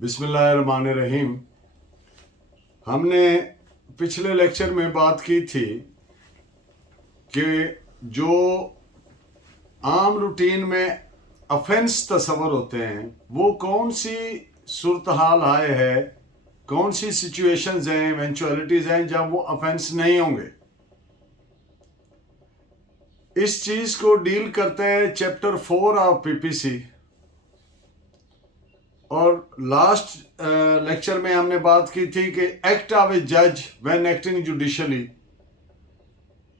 बिस्मिल्लाहिर्रहमानिर्रहीम। हमने पिछले लेक्चर में बात की थी कि जो आम रूटीन में अफेंस तस्वर होते हैं वो कौन सी सूरत हाल है, कौन सी सिचुएशंस हैं, इवेंचुअलिटीज़ हैं जब वो अफेंस नहीं होंगे। इस चीज़ को डील करते हैं चैप्टर 4 ऑफ पीपीसी। और लास्ट लेक्चर में हमने बात की थी कि एक्ट ऑफ ए जज व्हेन एक्टिंग जुडिशली,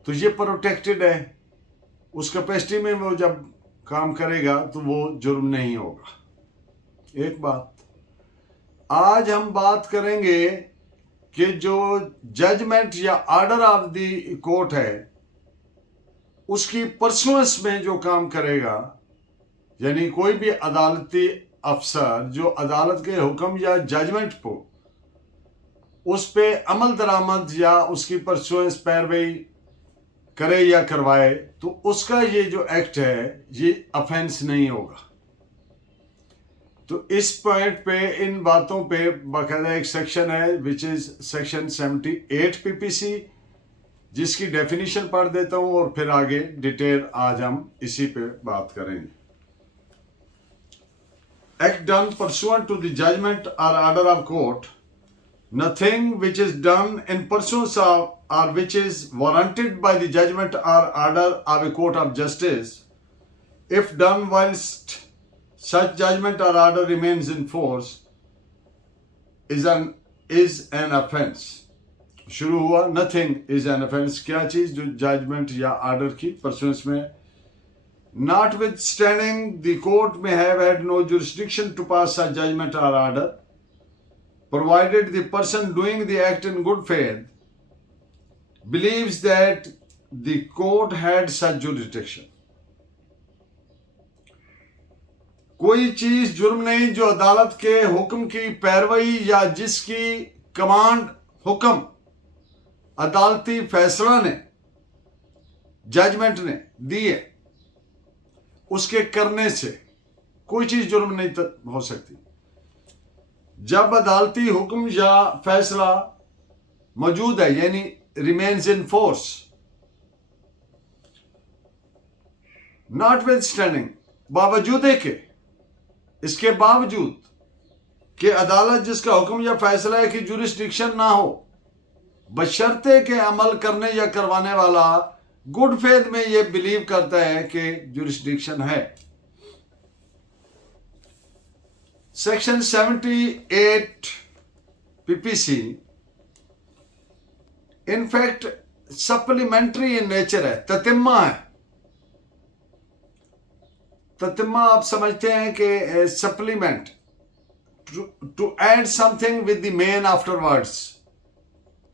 तो ये प्रोटेक्टेड है, उस कैपेसिटी में वो जब काम करेगा तो वो जुर्म नहीं होगा। एक बात। आज हम बात करेंगे कि जो जजमेंट या ऑर्डर ऑफ द कोर्ट है उसकी परसुएंस में जो काम करेगा, यानी कोई भी अदालती अफसर जो अदालत के हुक्म या जजमेंट को उस पे अमल दरामद या उसकी परसुएंस पैरवी करे या करवाए, तो उसका ये जो एक्ट है ये अफेंस नहीं होगा। तो इस पॉइंट पे, इन बातों पे बाकायदा एक सेक्शन है विच इज सेक्शन 78 पीपीसी, जिसकी डेफिनेशन पढ़ देता हूं और फिर आगे डिटेल आज हम इसी पे बात करेंगे। Act done pursuant to the judgment or order of court, nothing which is done in pursuance of or which is warranted by the judgment or order of a court of justice, if done whilst such judgment or order remains in force, is an offense. शुरू हुआ nothing is an offense, क्या चीज जो judgement या order की pursuance में, notwithstanding the court may have had no jurisdiction to pass such judgment or order, provided the person doing the act in good faith believes that the court had such jurisdiction. कोई चीज जुर्म नहीं जो अदालत के हुक्म की पैरवी या जिसकी कमांड हुक्म अदालती फैसला ने, जजमेंट ने दी है, उसके करने से कोई चीज जुर्म नहीं हो सकती। जब अदालती हुक्म या फैसला मौजूद है, यानी रिमेन्स इन फोर्स, नॉटविथस्टैंडिंग, बावजूद के, इसके बावजूद कि अदालत जिसका हुक्म या फैसला है कि जुरिस्डिक्शन ना हो, बशर्ते के अमल करने या करवाने वाला गुड फेथ में ये बिलीव करता है कि जुरिस्डिक्शन है। Section 78 PPC in fact supplementary in nature है, ततिम्मा है। ततिम्मा आप समझते हैं कि supplement, to add something with the main afterwards.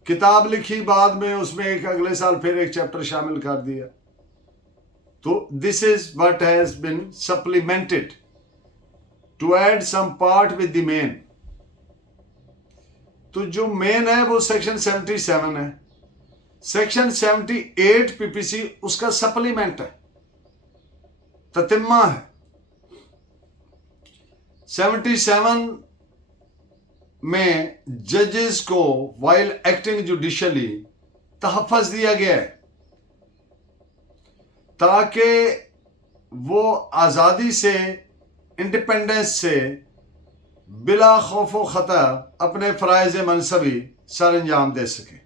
किताब लिखी बाद में, उसमें एक अगले साल फिर एक चैप्टर शामिल कर दिया, तो this is what has been supplemented, to add some part with the main. तो जो मेन है वो सेक्शन 77 है, सेक्शन 78 पीपीसी उसका सप्लीमेंट है, ततिम्मा है। 77 में जजेस को वाइल एक्टिंग जुडिशली तहफ़्फ़ुज़ दिया गया है ताकि वो आज़ादी से, इंडिपेंडेंस से, बिला खौफ व खतर अपने फ़राइज़ मनसबी सर अंजाम दे सके।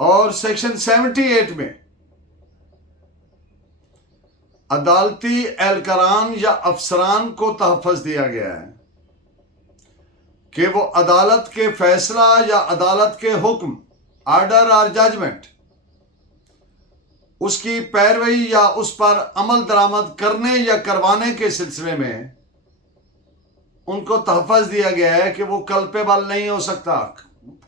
और सेक्शन 78 में अदालती एहलकारान या अफसरान को तहफ़्फ़ुज़ दिया गया है कि वो अदालत के फैसला या अदालत के हुक्म, ऑर्डर और जजमेंट, उसकी पैरवी या उस पर अमल दरामद करने या करवाने के सिलसिले में उनको तहफ़्फ़ुज़ दिया गया है कि वो कल्पेबल नहीं हो सकता,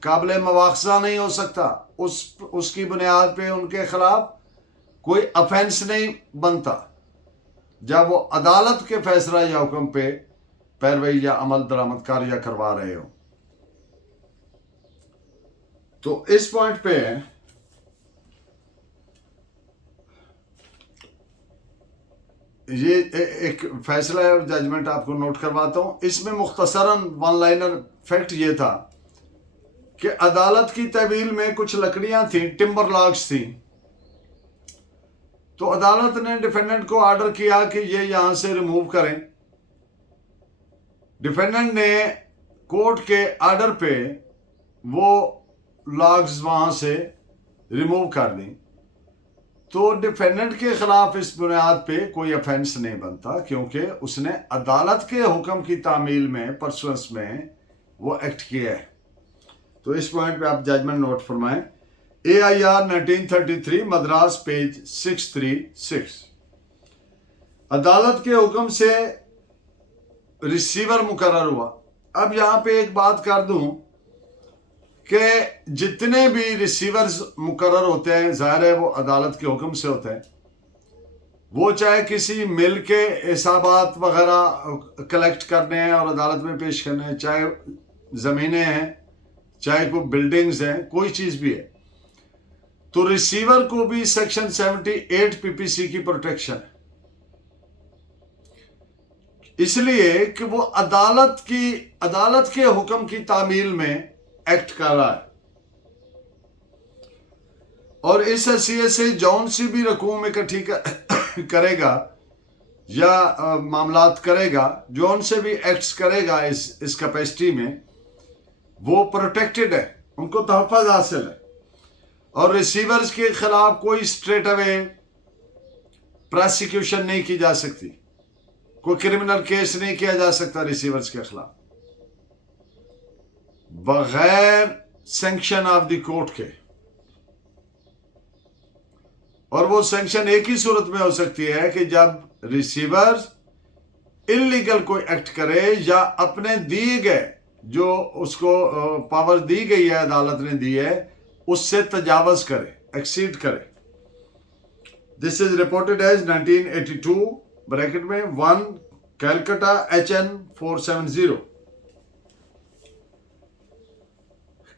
काबिल मुआख़ज़ा नहीं हो सकता, उसकी बुनियाद पे उनके खिलाफ कोई अफेंस नहीं बनता जब वो अदालत के फैसला या हुक्म पे पैरवी या अमल दरामद कार्य करवा रहे हो। तो इस पॉइंट पे ये एक फैसला है और जजमेंट आपको नोट करवाता हूं। इसमें मुख्तसरन वन लाइनर फैक्ट ये था कि अदालत की तहवील में कुछ लकड़ियां थी, टिम्बर लॉग्स थी। तो अदालत ने डिफेंडेंट को ऑर्डर किया कि ये यहां से रिमूव करें। डिफेंडेंट ने कोर्ट के ऑर्डर पे वो लॉग्स वहां से रिमूव कर दी। तो डिफेंडेंट के खिलाफ इस बुनियाद पे कोई ऑफेंस नहीं बनता, क्योंकि उसने अदालत के हुक्म की तामील में, परसुएंस में वो एक्ट किया है। तो इस पॉइंट पे आप जजमेंट नोट फरमाएं। AIR 1933 Madras page 636। अदालत के हुक्म से रिसीवर मुकर्रर हुआ। अब यहां पे एक बात कर दूं कि जितने भी रिसीवर्स मुकर्रर होते हैं, जाहिर है वो अदालत के हुक्म से होते हैं। वो चाहे किसी मिल के हिसाबात वगैरह कलेक्ट करने हैं और अदालत में पेश करने हैं, चाहे ज़मीनें हैं, चाहे कोई बिल्डिंग्स हैं, कोई चीज़ भी है। तो रिसीवर को भी सेक्शन 78 PPC की प्रोटेक्शन है, इसलिए कि वो अदालत के हुक्म की तामील में एक्ट कर रहा है। और इस हैसियत से जौन सी भी रकूम इकट्ठी करेगा या मामलात करेगा, जौन से भी एक्ट्स करेगा इस कैपेसिटी में, वो प्रोटेक्टेड है, उनको तहफ़्फ़ुज़ हासिल है। और रिसीवर्स के खिलाफ कोई स्ट्रेट अवे प्रोसिक्यूशन नहीं की जा सकती, कोई क्रिमिनल केस नहीं किया जा सकता रिसीवर्स के खिलाफ बगैर सैंक्शन ऑफ द कोर्ट के। और वो सैंक्शन एक ही सूरत में हो सकती है कि जब रिसीवर इलीगल कोई एक्ट करे या अपने दिए गए, जो उसको पावर दी गई है, अदालत ने दी है, उससे तजावज करे, एक्सीड करे। This is reported as 1982 bracket में 1 कैलकाटा HN 470।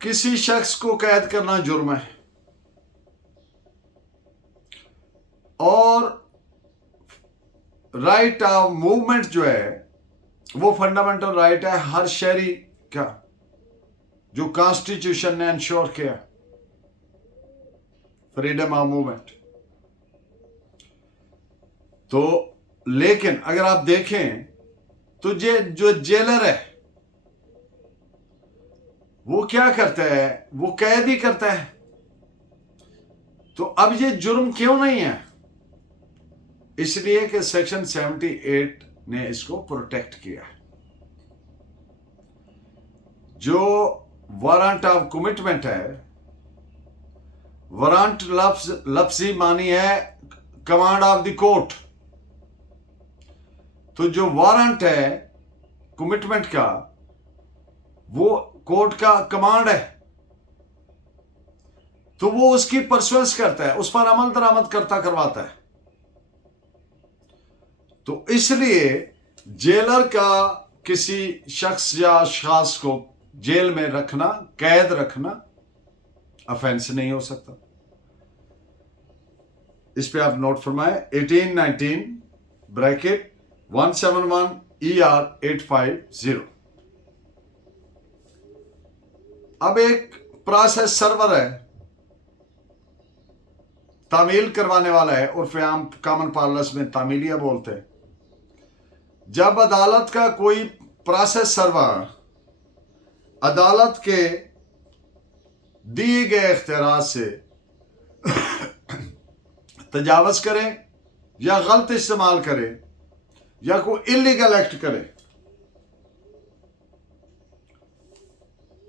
किसी शख्स को कैद करना जुर्म है और राइट ऑफ मूवमेंट जो है वो फंडामेंटल राइट है हर शहरी का, जो कॉन्स्टिट्यूशन ने इंश्योर किया, फ्रीडम ऑफ मूवमेंट। तो लेकिन अगर आप देखें तो जो जेलर है वो क्या करता है, वो कैद ही करता है। तो अब ये जुर्म क्यों नहीं है? इसलिए कि सेक्शन 78 ने इसको प्रोटेक्ट किया। जो वारंट ऑफ कमिटमेंट है, वारंट लफ्जी मानी है कमांड ऑफ द कोर्ट। तो जो वारंट है कमिटमेंट का, वो कोर्ट का कमांड है, तो वो उसकी परसुएंस करता है, उस पर अमल दरामद करवाता है। तो इसलिए जेलर का किसी शख्स या अशखास को जेल में रखना, कैद रखना ऑफेंस नहीं हो सकता। इस पे आप नोट फरमाएं। 1819 bracket 171 ER 850। अब एक प्रोसेस सर्वर है, तामील करवाने वाला है, उर्फ आम कॉमन पार्लस में तामीलिया बोलते हैं। जब अदालत का कोई प्रोसेस सर्वर अदालत के दिए गए इख्तियारात से तजावज करे या गलत इस्तेमाल करे या कोई इलीगल एक्ट करे,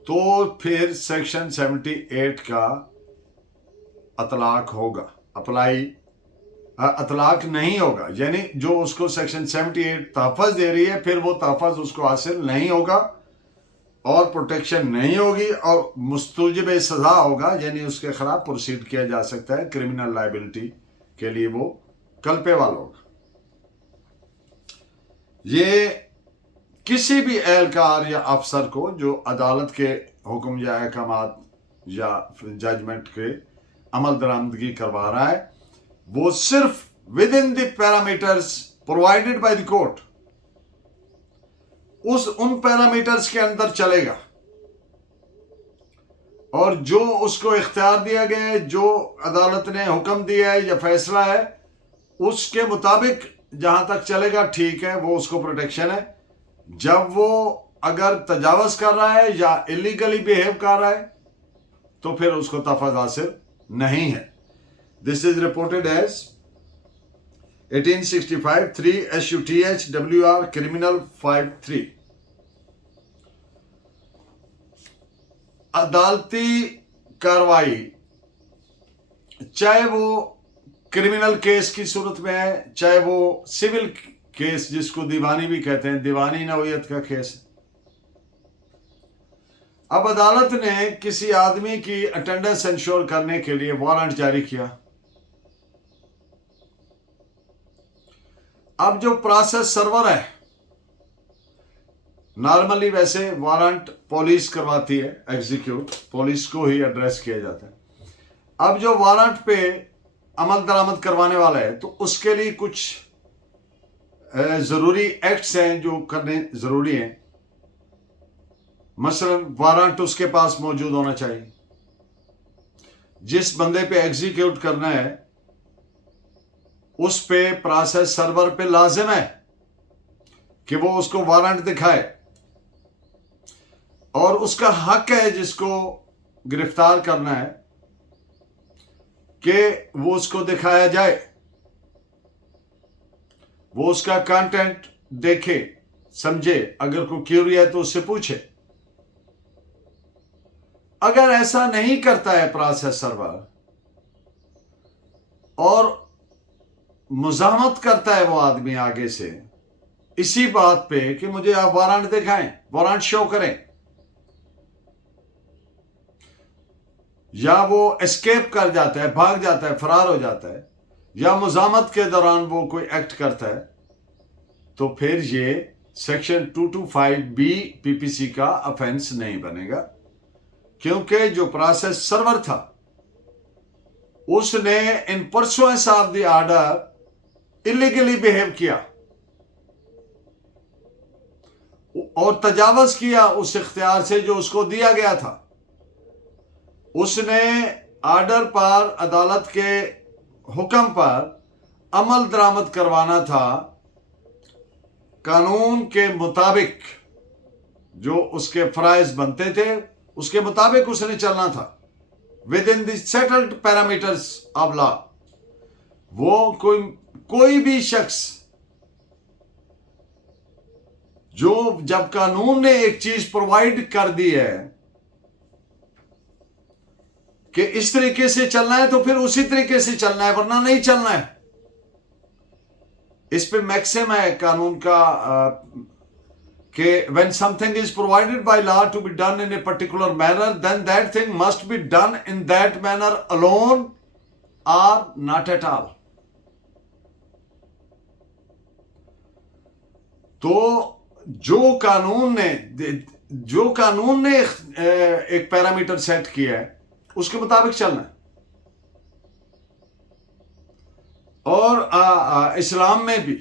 तो फिर सेक्शन 78 का अतलाक होगा, अतलाक नहीं होगा। यानी जो उसको सेक्शन 78 तहफ़्फ़ुज़ दे रही है, फिर वो तहफ़्फ़ुज़ उसको हासिल नहीं होगा और प्रोटेक्शन नहीं होगी और मुस्तूजिब सज़ा होगा, यानी उसके खिलाफ प्रोसीड किया जा सकता है, क्रिमिनल लायबिलिटी के लिए वो कल्पेबल होगा। ये किसी भी एहलकार या अफसर को जो अदालत के हुक्म या अहकामात या जजमेंट के अमल दरामदगी करवा रहा है, वो सिर्फ with in the parameters provided by the court उन पैरामीटर्स के अंदर चलेगा, और जो उसको इख्तियार दिया गया है, जो अदालत ने हुक्म दिया है या फैसला है, उसके मुताबिक जहां तक चलेगा ठीक है, वो उसको प्रोटेक्शन है। जब वो अगर तजावज कर रहा है या इलीगली बिहेव कर रहा है तो फिर उसको तफाज हासिल नहीं है। This is reported as 1865 3 SUTH WR criminal 53। अदालती कार्रवाई चाहे वो क्रिमिनल केस की सूरत में है, चाहे वो सिविल केस जिसको दीवानी भी कहते हैं, दीवानी नौयत का केस। अब अदालत ने किसी आदमी की अटेंडेंस इंश्योर करने के लिए वारंट जारी किया। अब जो प्रोसेस सर्वर है, नॉर्मली वैसे वारंट पुलिस करवाती है एग्जीक्यूट, पुलिस को ही एड्रेस किया जाता है। अब जो वारंट पे अमल दरामद करवाने वाला है तो उसके लिए कुछ जरूरी एक्ट्स हैं जो करने जरूरी हैं। मसलन वारंट उसके पास मौजूद होना चाहिए, जिस बंदे पे एग्जीक्यूट करना है उस पे प्रोसेस सर्वर पे लाजिम है कि वो उसको वारंट दिखाए, और उसका हक है जिसको गिरफ्तार करना है कि वो उसको दिखाया जाए, वो उसका कंटेंट देखे समझे, अगर कोई क्यूरी है तो उससे पूछे। अगर ऐसा नहीं करता है प्रोसेस सर्वर और मुजाहमत करता है वो आदमी आगे से इसी बात पे कि मुझे आप वारंट दिखाएं, वारंट शो करें, या वो एस्केप कर जाता है, भाग जाता है, फरार हो जाता है, या मुजामत के दौरान वो कोई एक्ट करता है, तो फिर ये सेक्शन 225B PPC का ऑफेंस नहीं बनेगा, क्योंकि जो प्रोसेस सर्वर था उसने इन pursuance of the order illegally behave किया और तजावज किया उस इख्तियार से जो उसको दिया गया था। उसने ऑर्डर पर, अदालत के हुक्म पर अमल दरामद करवाना था, कानून के मुताबिक जो उसके फराइज बनते थे उसके मुताबिक उसने चलना था, with in the settled parameters of law. वो कोई भी शख्स जो, जब कानून ने एक चीज प्रोवाइड कर दी है कि इस तरीके से चलना है तो फिर उसी तरीके से चलना है, वरना नहीं चलना है। इस पे मैक्सिम है कानून का कि when something is provided by law to be done in a particular manner, then that thing must be done in that manner alone or not at all. तो जो कानून ने एक पैरामीटर सेट किया है उसके मुताबिक चलना है। और इस्लाम में भी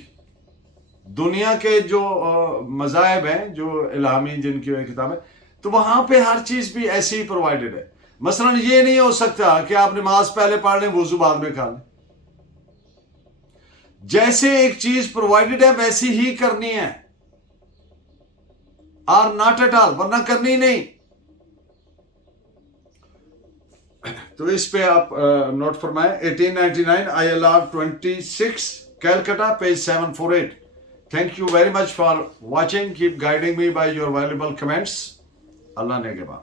दुनिया के जो मज़ाहिब हैं, जो इल्हामी जिनकी किताबें, तो वहां पे हर चीज भी ऐसे ही प्रोवाइडेड है। मसलन ये नहीं हो सकता कि आप नमाज पहले पढ़ लें, वुजू बाद में कर लें। जैसे एक चीज प्रोवाइडेड है वैसी ही करनी है, और नॉट एट ऑल, वरना करनी नहीं। तो इस पे आप नोट फरमाएं। 1899 ILR 26 Calcutta, page 748। Thank you very much for watching. Keep guiding me by your valuable comments. Allah ne ke baad.